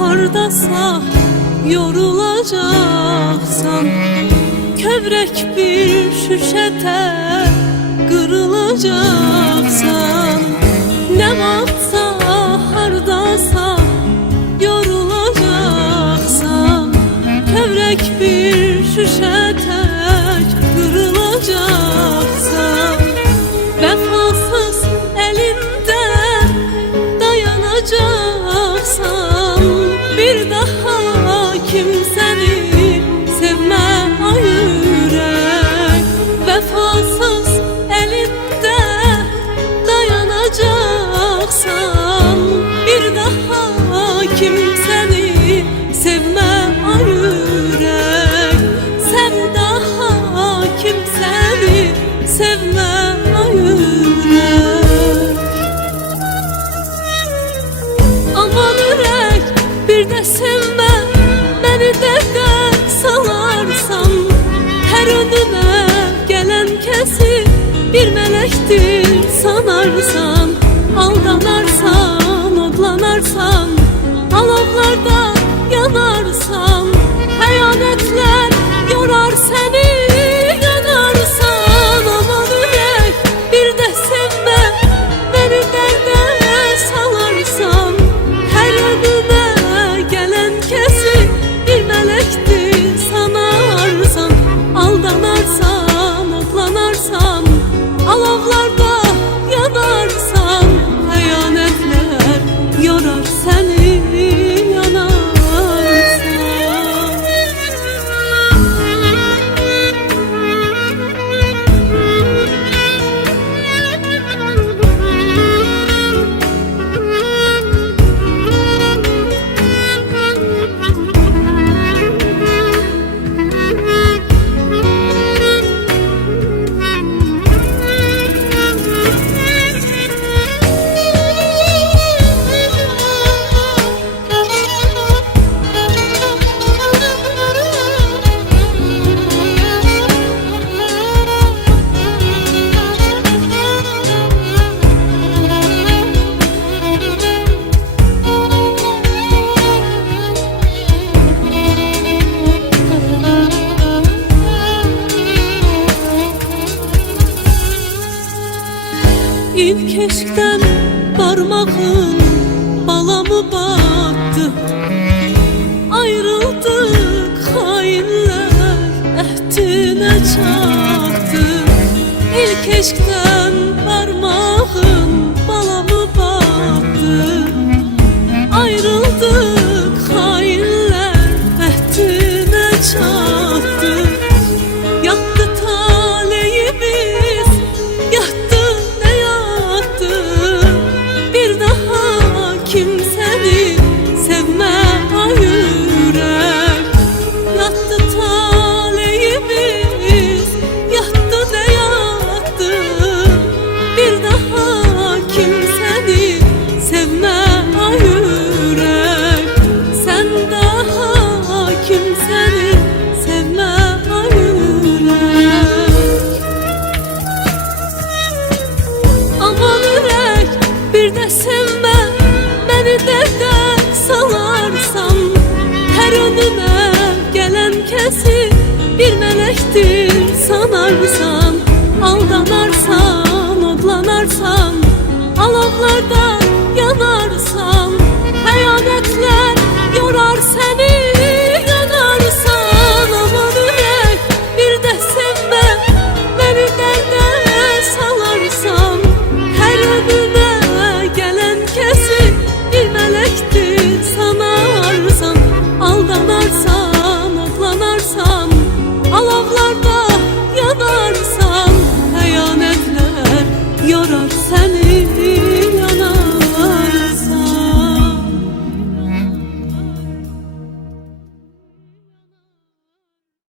hardasa yorulacaksan, kövrek bir şüşete kırılacaksan, ne varsa hardasa yorulacaksan, kövrek bir şüşete kırılacaksan, vefasız elinde dayanacaksan, bir daha kimseni sevme ay yürek. Vefasız elinde dayanacaksan, bir daha kimseni sevme ay yürek. Sen daha kimseni sevme ay yürek. Aman yürek, bir de sevme, beni derde salarsan, her önüne gelen kesi bir melektir sanarsan, aldanarsan, odlanarsan, alavlarda yanarsan, hayanetler yorar seni, yanarsan. Aman yürek, bir de sevme, beni derde salarsan, her önüne gelen kesi bir melektir sanarsan, aldanarsan, odlanarsan, alavlarda yanarsan, hayanetler yorar seni, yanarsan. İlk eşkten parmağın balamı battı, ayrıldık hainler ehdine çattı. İlk eşkten